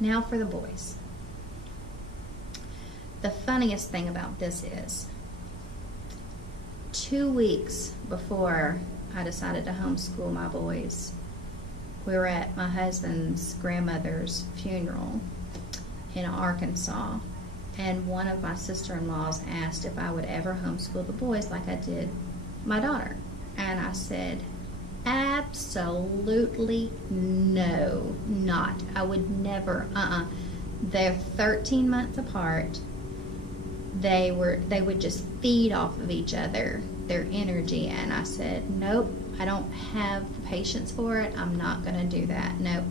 Now for the boys. The funniest thing about this is 2 weeks before I decided to homeschool my boys, we were at my husband's grandmother's funeral in Arkansas, and one of my sister-in-laws asked if I would ever homeschool the boys like I did my daughter. And I said, absolutely no, not. I would never, They're 13 months apart. They would just feed off of each other, their energy, and I said, nope, I don't have the patience for it. I'm not going to do that. Nope,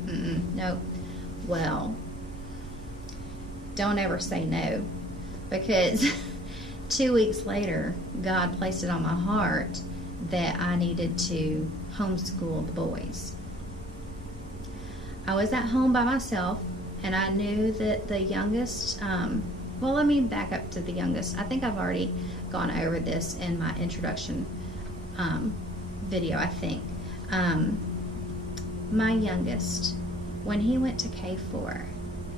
nope. Well, don't ever say no, because 2 weeks later, God placed it on my heart that I needed to homeschool the boys. I was at home by myself, and I knew that the youngest, well, let me back up to the youngest. I think I've already gone over this in my introduction video, I think. My youngest, when he went to K4,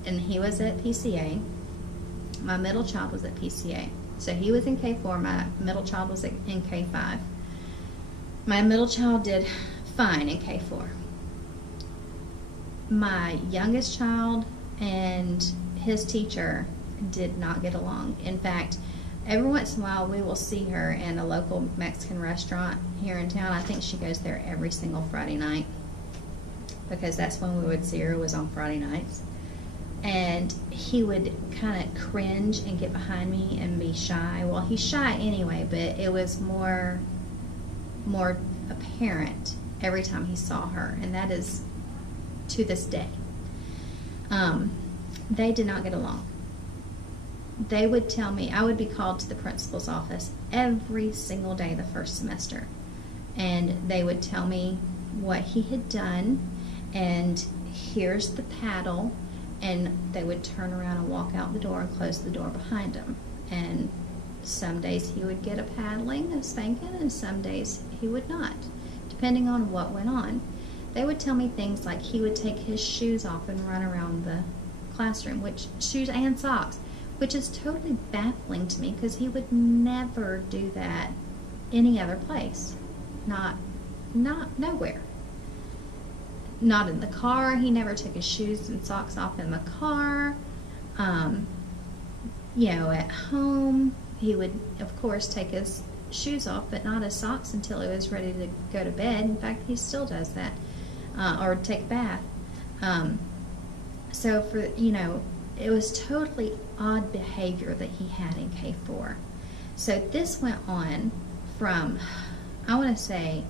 and he was at PCA, my middle child was at PCA. So he was in K4, my middle child was in K5. My middle child did fine in K4. My youngest child and his teacher did not get along. In fact, every once in a while we will see her in a local Mexican restaurant here in town. I think she goes there every single Friday night, because that's when we would see her, was on Friday nights. And he would kind of cringe and get behind me and be shy. Well, he's shy anyway, but it was more apparent every time he saw her, and that is to this day. They did not get along. They would tell me, I would be called to the principal's office every single day the first semester, and they would tell me what he had done, and here's the paddle, and they would turn around and walk out the door and close the door behind him. And some days he would get a paddling, a spanking, and some days he would not, depending on what went on. They would tell me things like he would take his shoes off and run around the classroom, which shoes and socks, which is totally baffling to me, because he would never do that any other place. Not nowhere. Not in the car. He never took his shoes and socks off in the car. At home, he would, of course, take his shoes off, but not his socks until he was ready to go to bed. In fact, he still does that, or take a bath. So it was totally odd behavior that he had in K4. So this went on from, I want to say,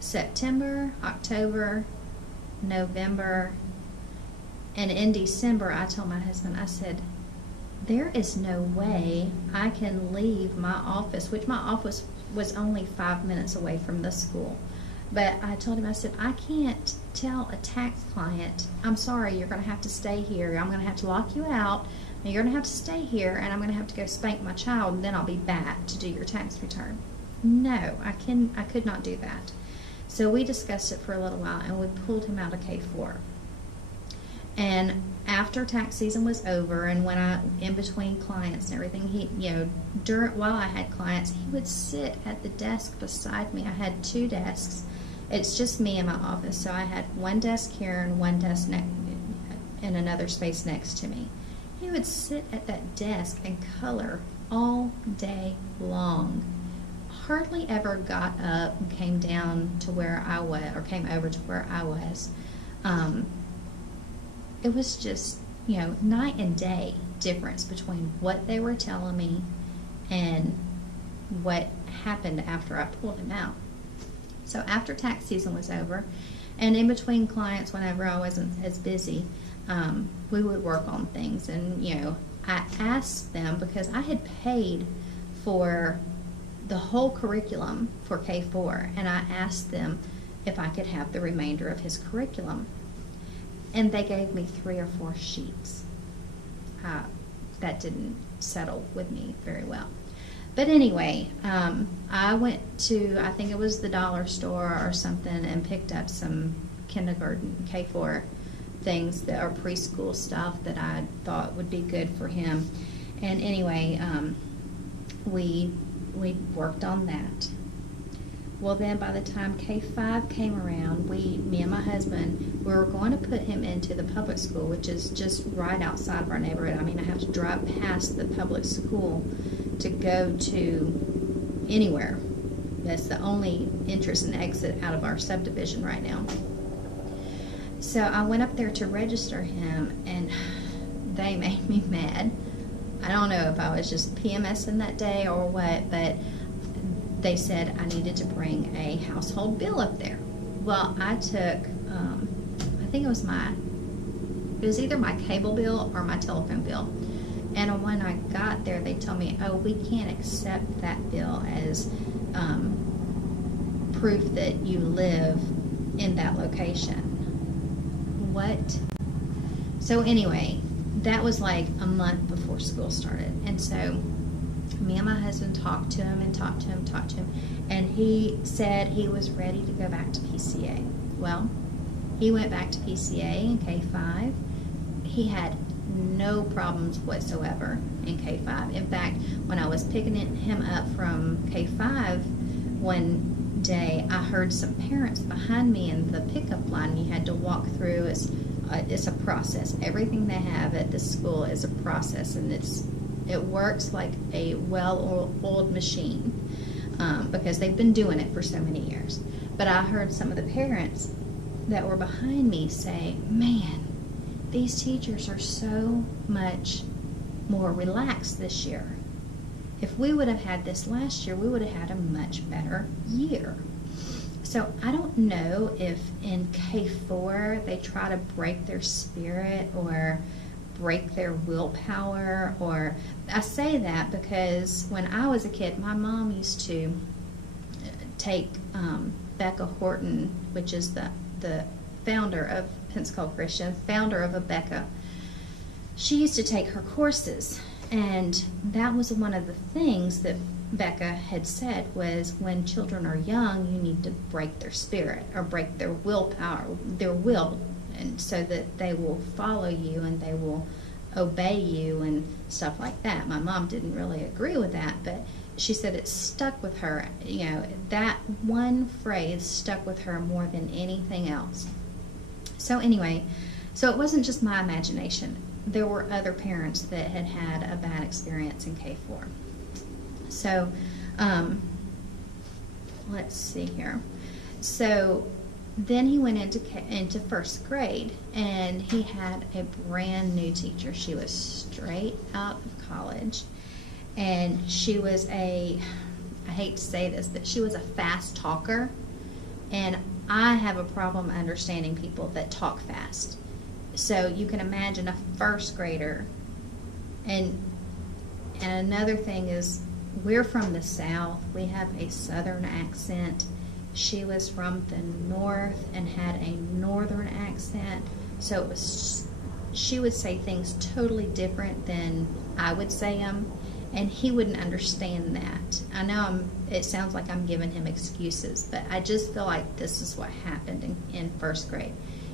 September, October, November, and in December I told my husband, I said, there is no way I can leave my office, which my office was only 5 minutes away from the school. But I told him, I said, I can't tell a tax client, I'm sorry, you're going to have to stay here. I'm going to have to lock you out, and you're going to have to stay here, and I'm going to have to go spank my child, and then I'll be back to do your tax return. No, I could not do that. So we discussed it for a little while, and we pulled him out of K4. And after tax season was over, and when in between clients and everything, while I had clients, he would sit at the desk beside me. I had 2 desks. It's just me in my office, so I had one desk here and one desk in another space next to me. He would sit at that desk and color all day long. Hardly ever got up and came down to where I was, or came over to where I was. It was just, night and day difference between what they were telling me and what happened after I pulled him out. So after tax season was over, and in between clients, whenever I wasn't as busy, we would work on things. And, I asked them, because I had paid for the whole curriculum for K4, and I asked them if I could have the remainder of his curriculum. And they gave me 3 or 4 sheets. That didn't settle with me very well. But anyway, I went to, I think it was the dollar store or something, and picked up some kindergarten K4 things that are preschool stuff that I thought would be good for him. And anyway, we worked on that. Well, then by the time K-5 came around, me and my husband, we were going to put him into the public school, which is just right outside of our neighborhood. I mean, I have to drive past the public school to go to anywhere. That's the only entrance and exit out of our subdivision right now. So I went up there to register him, and they made me mad. I don't know if I was just PMSing that day or what, but they said I needed to bring a household bill up there. Well, I took, I think it was either my cable bill or my telephone bill. And when I got there, they told me, oh, we can't accept that bill as proof that you live in that location. What? So anyway, that was like a month before school started. And so me and my husband talked to him, and he said he was ready to go back to PCA. Well, he went back to PCA in K-5. He had no problems whatsoever in K-5. In fact, when I was picking him up from K-5 one day, I heard some parents behind me in the pickup line. You had to walk through. It's a process. Everything they have at this school is a process, and it works like a well-oiled machine because they've been doing it for so many years. But I heard some of the parents that were behind me say, man, these teachers are so much more relaxed this year. If we would have had this last year, we would have had a much better year. So I don't know if in K4 they try to break their spirit or break their willpower, or I say that because when I was a kid, my mom used to take Becca Horton, which is the founder of Pensacola Christian, founder of Becca. She used to take her courses, and that was one of the things that Becca had said was when children are young, you need to break their spirit or break their willpower, their will, and so that they will follow you and they will obey you and stuff like that. My mom didn't really agree with that, but she said it stuck with her. You know, that one phrase stuck with her more than anything else. So anyway, so it wasn't just my imagination. There were other parents that had had a bad experience in K4. So, let's see here. So then he went into first grade, and he had a brand new teacher. She was straight out of college, and she was I hate to say this, but she was a fast talker, and I have a problem understanding people that talk fast. So you can imagine a first grader, and another thing is, we're from the South. We have a Southern accent. She was from the North and had a Northern accent. So it was, she would say things totally different than I would say them, and he wouldn't understand that. I know it sounds like I'm giving him excuses, but I just feel like this is what happened in first grade.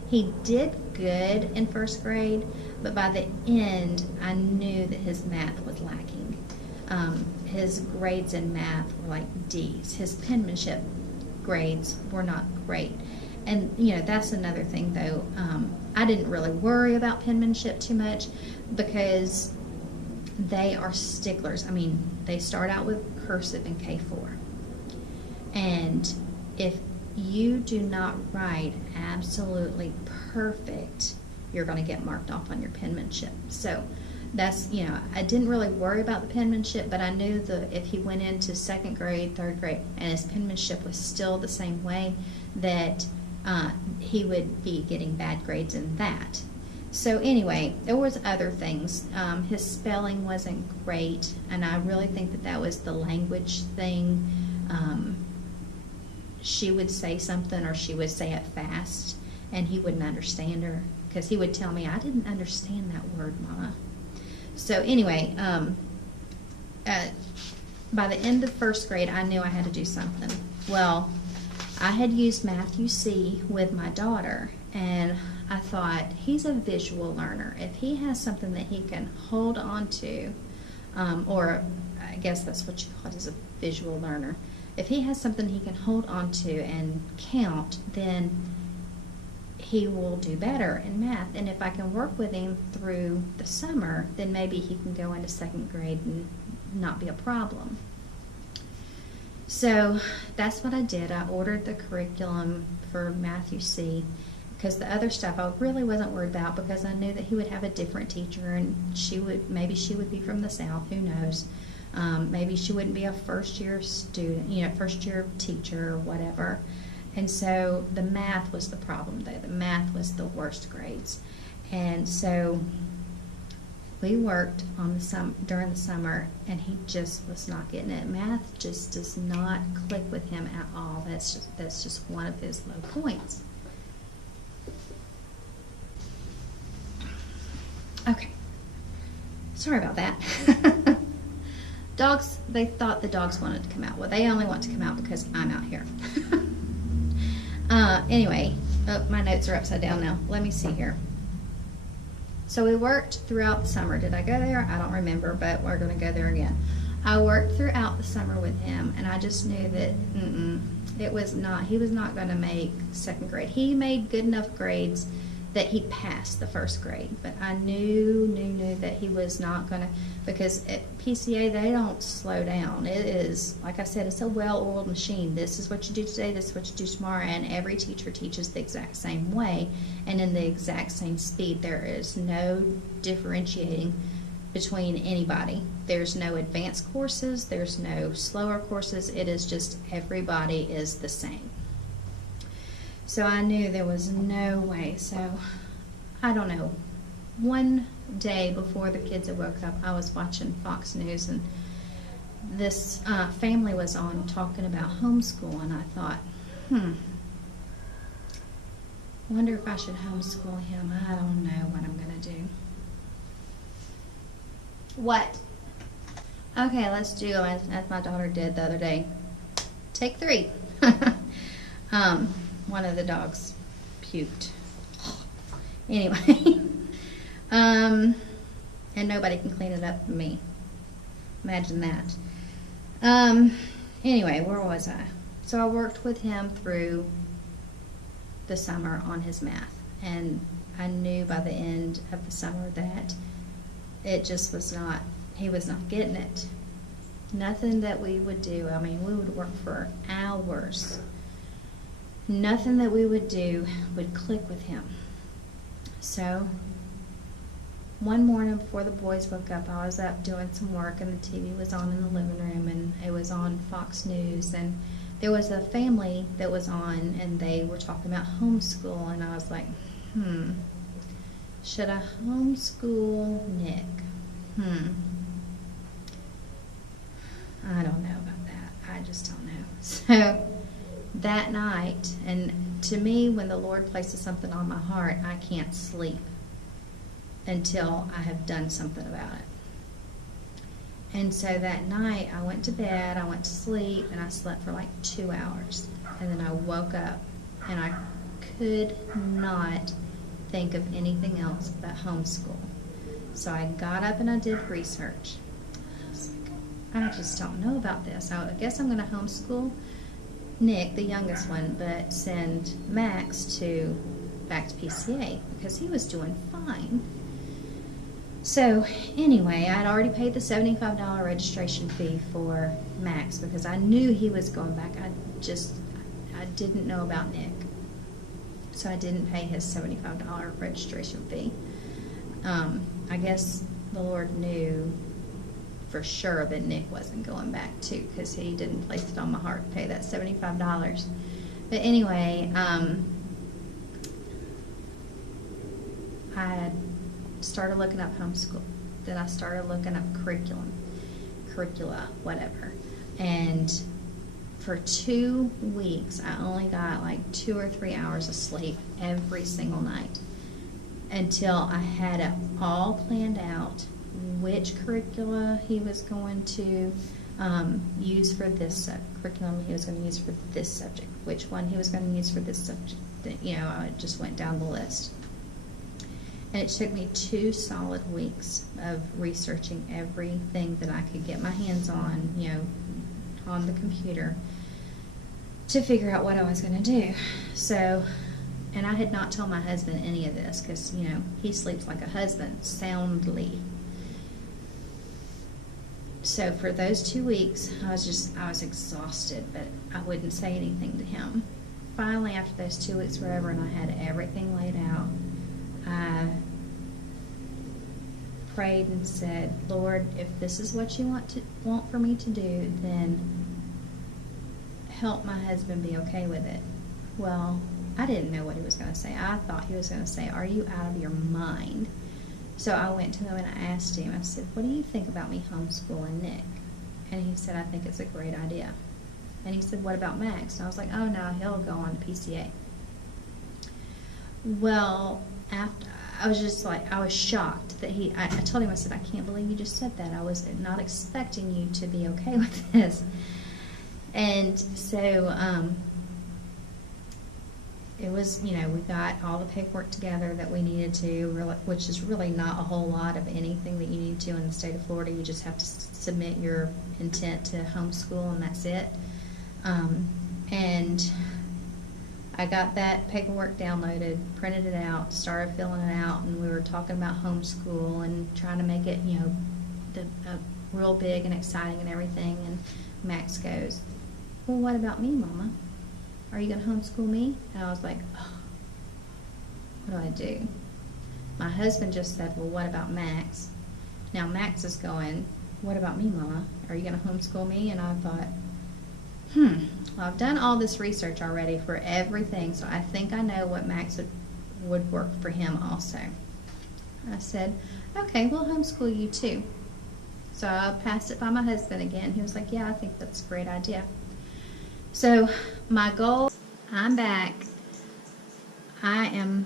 He did good in first grade, but by the end, I knew that his math was lacking. His grades in math were like D's. His penmanship grades were not great. And, you know, that's another thing, though. I didn't really worry about penmanship too much because they are sticklers. I mean, they start out with cursive in K4. And if you do not write absolutely perfect, you're going to get marked off on your penmanship. So that's, you know, I didn't really worry about the penmanship, but I knew that if he went into second grade, third grade, and his penmanship was still the same way, that he would be getting bad grades in that. So anyway, there was other things. His spelling wasn't great, and I really think that that was the language thing. She would say something, or she would say it fast, and he wouldn't understand her, because he would tell me, I didn't understand that word, Mama. So anyway, by the end of first grade, I knew I had to do something. Well, I had used Matthew C. with my daughter, and I thought, he's a visual learner. If he has something that he can hold on to, or I guess that's what you call it, is a visual learner. If he has something he can hold on to and count, then he will do better in math. And if I can work with him through the summer, then maybe he can go into second grade and not be a problem. So that's what I did. I ordered the curriculum for Matthew C, because the other stuff I really wasn't worried about, because I knew that he would have a different teacher, and maybe she would be from the South, who knows. Maybe she wouldn't be a first-year student, first-year teacher or whatever. And so the math was the problem, though. The math was the worst grades. And so we worked on during the summer, and he just was not getting it. Math just does not click with him at all. That's just one of his low points. Okay. Sorry about that. Dogs, they thought the dogs wanted to come out. Well, they only want to come out because I'm out here. Anyway, my notes are upside down now. Let me see here. So we worked throughout the summer. Did I go there? I don't remember, but we're going to go there again. I worked throughout the summer with him, and I just knew that he was not going to make second grade. He made good enough grades that he passed the first grade, but I knew that he was not going to, because at PCA they don't slow down. It is, like I said, it's a well-oiled machine. This is what you do today, this is what you do tomorrow, and every teacher teaches the exact same way and in the exact same speed. There is no differentiating between anybody. There's no advanced courses, there's no slower courses. It is just everybody is the same. So I knew there was no way. So, I don't know, one day before the kids had woke up, I was watching Fox News, and this family was on talking about homeschool, and I thought, wonder if I should homeschool him. I don't know what I'm going to do. What? Okay, let's do as my daughter did the other day. Take 3. One of the dogs puked. Anyway, and nobody can clean it up but me. Imagine that. Anyway, where was I? So I worked with him through the summer on his math, and I knew by the end of the summer that it just was not, he was not getting it. Nothing that we would do, I mean, we would work for hours. Nothing that we would do would click with him. So one morning before the boys woke up, I was up doing some work, and the TV was on in the living room, and it was on Fox News, and there was a family that was on, and they were talking about homeschool, and I was like, should I homeschool Nick? I don't know about that. I just don't know. So that night, and to me, when the Lord places something on my heart, I can't sleep until I have done something about it. And so that night, I went to bed, I went to sleep, and I slept for like 2 hours. And then I woke up, and I could not think of anything else but homeschool. So I got up and I did research. I was like, I just don't know about this. I guess I'm going to homeschool Nick, the youngest one, but send Max back to PCA because he was doing fine. So anyway, I'd already paid the $75 registration fee for Max because I knew he was going back. I didn't know about Nick, so I didn't pay his $75 registration fee. I guess the Lord knew for sure that Nick wasn't going back too, because he didn't place it on my heart to pay that $75. But anyway, I started looking up homeschool. Then I started looking up curricula, whatever. And for 2 weeks, I only got like 2 or 3 hours of sleep every single night until I had it all planned out, which curricula he was going to use for this curriculum he was going to use for this subject, which one he was going to use for this subject. You know, I just went down the list. And it took me 2 solid weeks of researching everything that I could get my hands on, on the computer, to figure out what I was going to do. So, and I had not told my husband any of this because, he sleeps like a husband, soundly. So for those 2 weeks, I was exhausted, but I wouldn't say anything to him. Finally, after those 2 weeks were over and I had everything laid out, I prayed and said, Lord, if this is what you want for me to do, then help my husband be okay with it. Well, I didn't know what he was going to say. I thought he was going to say, are you out of your mind? So I went to him and I asked him, I said, what do you think about me homeschooling Nick? And he said, I think it's a great idea. And he said, what about Max? And I was like, oh no, he'll go on to PCA. Well, after, I was shocked that I told him, I said, I can't believe you just said that. I was not expecting you to be okay with this. And so, it was, we got all the paperwork together that we needed to, which is really not a whole lot of anything that you need to in the state of Florida. You just have to submit your intent to homeschool, and that's it. And I got that paperwork downloaded, printed it out, started filling it out, and we were talking about homeschool and trying to make it, real big and exciting and everything. And Max goes, well, what about me, Mama? Are you going to homeschool me? And I was like, oh, what do I do? My husband just said, well, what about Max? Now Max is going, what about me, Mama? Are you going to homeschool me? And I thought, well, I've done all this research already for everything, so I think I know what Max would work for him also. I said, okay, we'll homeschool you too. So I passed it by my husband again. He was like, yeah, I think that's a great idea. So my goal, I'm back. I am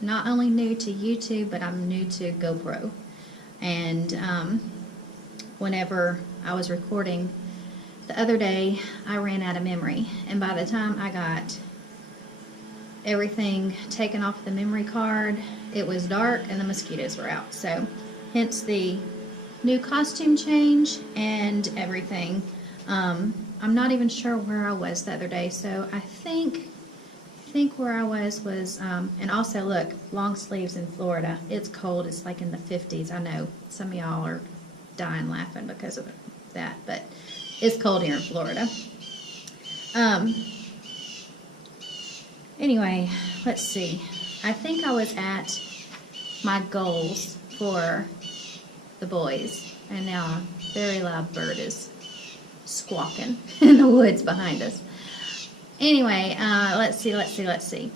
not only new to YouTube, but I'm new to GoPro. And whenever I was recording the other day, I ran out of memory. And by the time I got everything taken off the memory card, it was dark and the mosquitoes were out. So hence the new costume change and everything. I'm not even sure where I was the other day, so I think where I was, and also look, long sleeves in Florida. It's cold. It's like in the 50s. I know some of y'all are dying laughing because of that, but it's cold here in Florida. Anyway, let's see. I think I was at my goals for the boys, and now a very loud bird is squawking in the woods behind us. Anyway, let's see.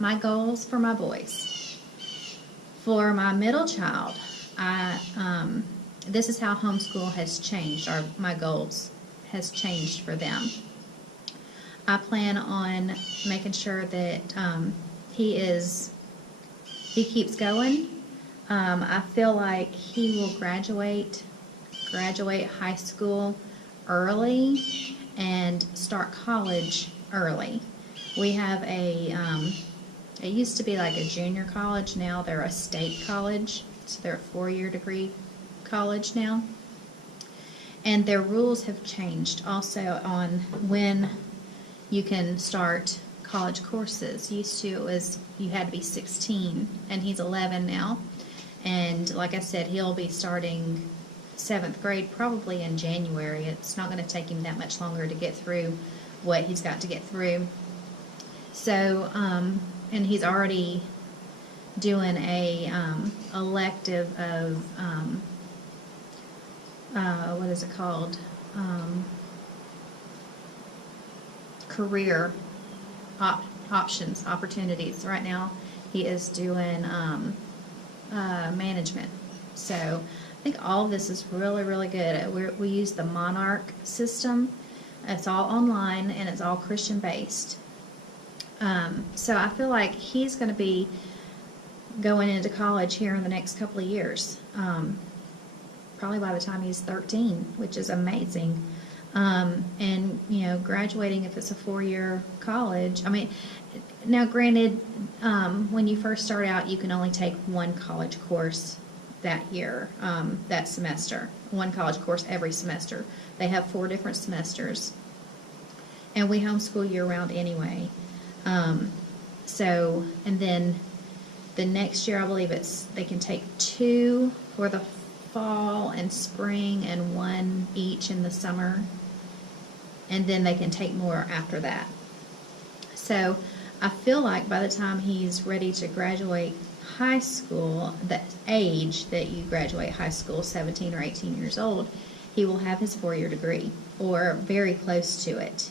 My goals for my boys. For my middle child, this is how homeschool has changed, or my goals has changed for them. I plan on making sure that he keeps going. I feel like he will graduate high school early and start college early. We have it used to be like a junior college. Now they're a state college, so they're a 4-year degree college now. And their rules have changed also on when you can start college courses. Used to, it was you had to be 16, and he's 11 now. And like I said, he'll be starting 7th grade probably in January. It's not going to take him that much longer to get through what he's got to get through. So, and he's already doing a elective of what is it called? Career opportunities. Right now, he is doing management. So I think all of this is really, really good. We use the Monarch system. It's all online and it's all Christian based. So I feel like he's going to be going into college here in the next couple of years. Probably by the time he's 13, which is amazing. And, graduating if it's a 4-year college. I mean, now granted, when you first start out, you can only take one college course that year, that semester. One college course every semester. They have 4 different semesters. And we homeschool year-round anyway. And then the next year, I believe they can take 2 for the fall and spring and 1 each in the summer. And then they can take more after that. So I feel like by the time he's ready to graduate high school, the age that you graduate high school, 17 or 18 years old, he will have his 4-year degree or very close to it.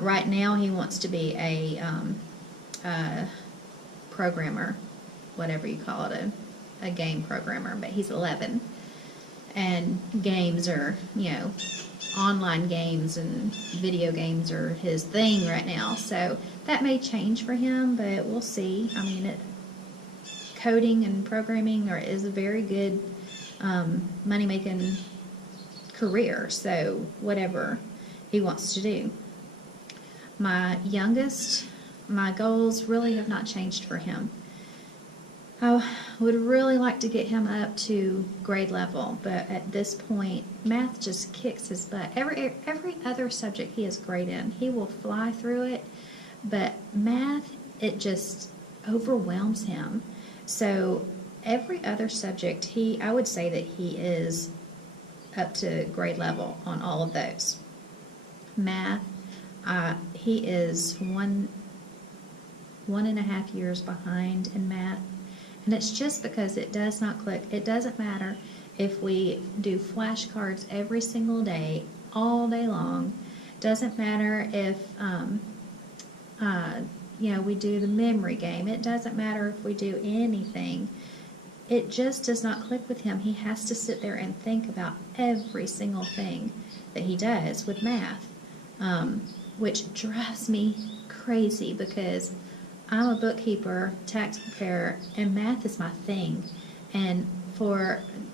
Right now he wants to be a programmer, whatever you call it, a game programmer, but he's 11. And games are, online games and video games are his thing right now. So that may change for him, but we'll see. I mean, coding and programming is a very good money-making career, so whatever he wants to do. My youngest, my goals really have not changed for him. I would really like to get him up to grade level, but at this point, math just kicks his butt. Every other subject he is great in. He will fly through it, but math, it just overwhelms him. So every other subject, I would say that he is up to grade level on all of those. Math, he is 1.5 years behind in math. And it's just because it does not click. It doesn't matter if we do flashcards every single day, all day long. Doesn't matter if, we do the memory game. It doesn't matter if we do anything. It just does not click with him. He has to sit there and think about every single thing that he does with math, which drives me crazy because I'm a bookkeeper, tax preparer, and math is my thing. And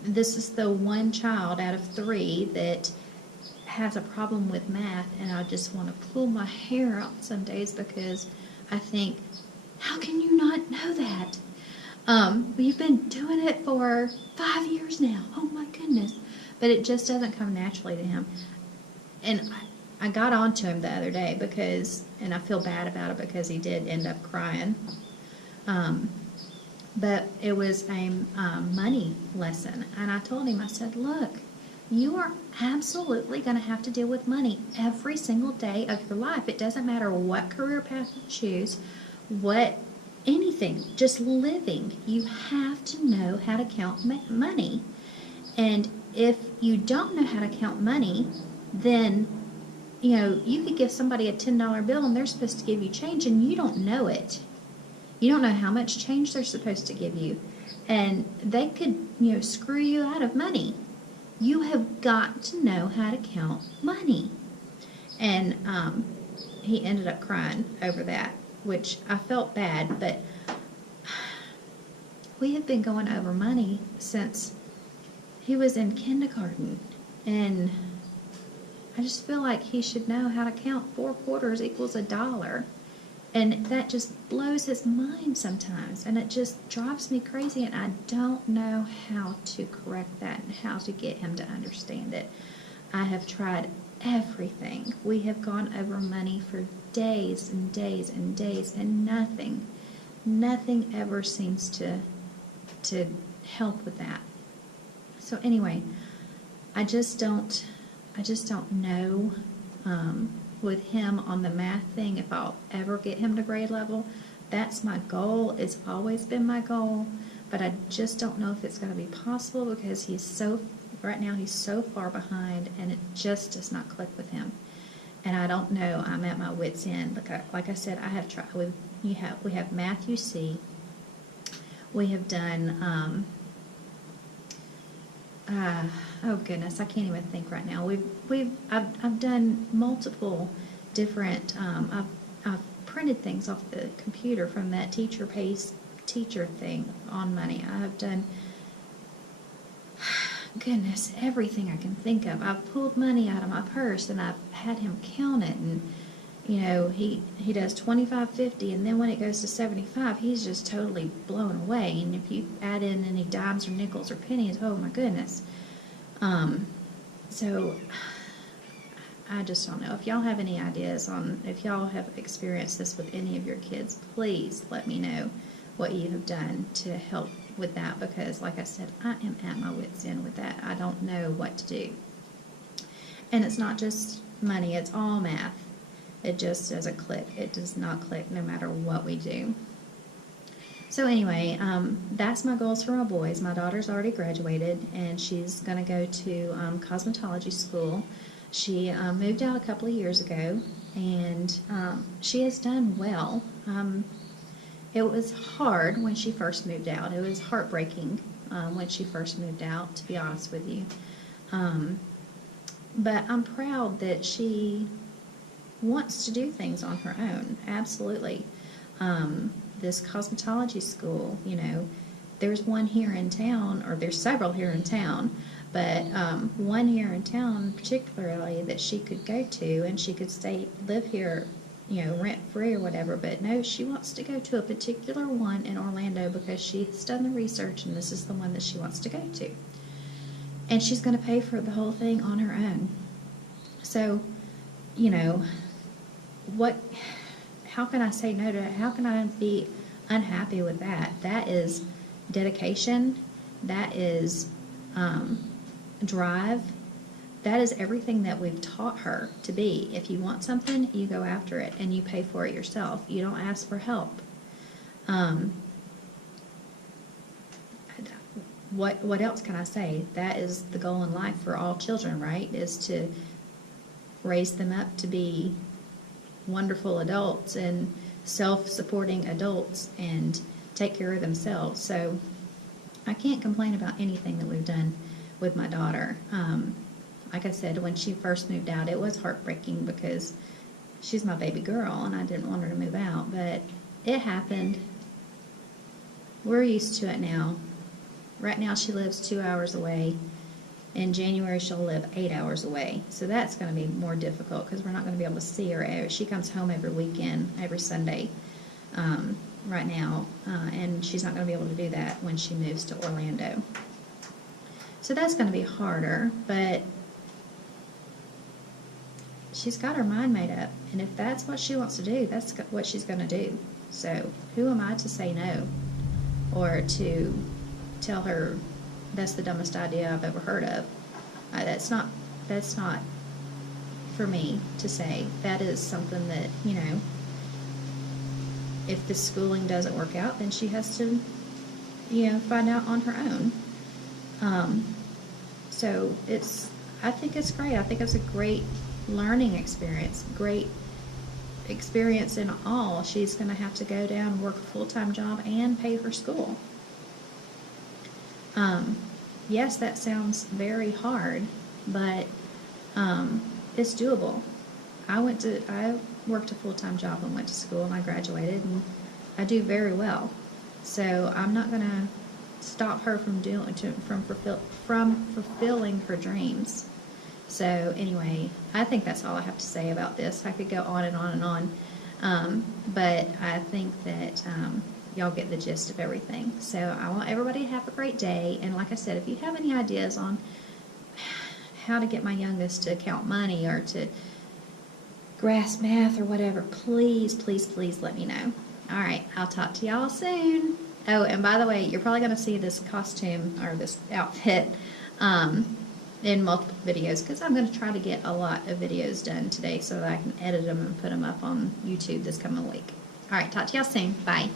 this is the one child out of 3 that has a problem with math, and I just want to pull my hair out some days because I think, how can you not know that? We've been doing it for 5 years now. Oh my goodness. But it just doesn't come naturally to him. And I got on to him the other day and I feel bad about it because he did end up crying. But it was a money lesson. And I told him, I said, look, you are absolutely going to have to deal with money every single day of your life. It doesn't matter what career path you choose, anything, just living. You have to know how to count money. And if you don't know how to count money, then you could give somebody a $10 bill and they're supposed to give you change and you don't know it. You don't know how much change they're supposed to give you. And they could, screw you out of money. You have got to know how to count money. And he ended up crying over that, which I felt bad, but we have been going over money since he was in kindergarten. And I just feel like he should know how to count 4 quarters equals $1. And that just blows his mind sometimes. And it just drives me crazy. And I don't know how to correct that and how to get him to understand it. I have tried everything. We have gone over money for days and days and days. And nothing ever seems to help with that. So anyway, I just don't know with him on the math thing if I'll ever get him to grade level. That's my goal. It's always been my goal, but I just don't know if it's going to be possible because right now he's so far behind and it just does not click with him. And I don't know. I'm at my wit's end. Like I said, I have tried. We have Math UC. We have done. Oh goodness, I can't even think right now. I've done multiple different. I've printed things off the computer from that teacher pays teacher thing on money. I have done goodness, everything I can think of. I've pulled money out of my purse and I've had him count it, and you know, he does 25, 50, and then when it goes to 75, he's just totally blown away. And if you add in any dimes or nickels or pennies, oh my goodness. So I just don't know. If y'all have any ideas on, if y'all have experienced this with any of your kids, please let me know what you have done to help with that, because like I said, I am at my wit's end with that. I don't know what to do. And it's not just money, it's all math. It just doesn't click. It does not click no matter what we do. So anyway, that's my goals for my boys. My daughter's already graduated, and she's going to go to cosmetology school. She moved out a couple of years ago, and she has done well. It was hard when she first moved out. It was heartbreaking when she first moved out, to be honest with you. But I'm proud that she wants to do things on her own. Absolutely. This cosmetology school, you know, there's one here in town, or there's several here in town, but one here in town particularly that she could go to, and she could live here, you know, rent free or whatever. But no, she wants to go to a particular one in Orlando because she's done the research, and this is the one that she wants to go to. And she's going to pay for the whole thing on her own. So, you know, how can I say no to it? How can I be unhappy with that? That is dedication. That is drive. That is everything that we've taught her to be. If you want something, you go after it, and you pay for it yourself. You don't ask for help. What else can I say? That is the goal in life for all children, right? Is to raise them up to be wonderful adults and self-supporting adults and take care of themselves. So I can't complain about anything that we've done with my daughter. Like I said, when she first moved out, it was heartbreaking because she's my baby girl and I didn't want her to move out, but it happened. We're used to it now. Right now she lives 2 hours away. In January, she'll live 8 hours away. So that's going to be more difficult because we're not going to be able to see her. She comes home every weekend, every Sunday right now, and she's not going to be able to do that when she moves to Orlando. So that's going to be harder, but she's got her mind made up. And if that's what she wants to do, that's what she's going to do. So who am I to say no or to tell her that's the dumbest idea I've ever heard of? That's not for me to say. That is something that, you know, if the schooling doesn't work out, then she has to, you know, find out on her own. So I think it's great. I think it's a great learning experience. Great experience in all. She's going to have to go down, work a full-time job, and pay for school. Yes, that sounds very hard, but it's doable. I worked a full-time job and went to school, and I graduated, and I do very well. So I'm not going to stop her from fulfilling her dreams. So anyway, I think that's all I have to say about this. I could go on and on and on, but I think that y'all get the gist of everything. So I want everybody to have a great day. And like I said, if you have any ideas on how to get my youngest to count money or to grasp math or whatever, please, please, please let me know. All right, I'll talk to y'all soon. Oh, and by the way, you're probably going to see this costume or this outfit in multiple videos because I'm going to try to get a lot of videos done today so that I can edit them and put them up on YouTube this coming week. All right, talk to y'all soon. Bye.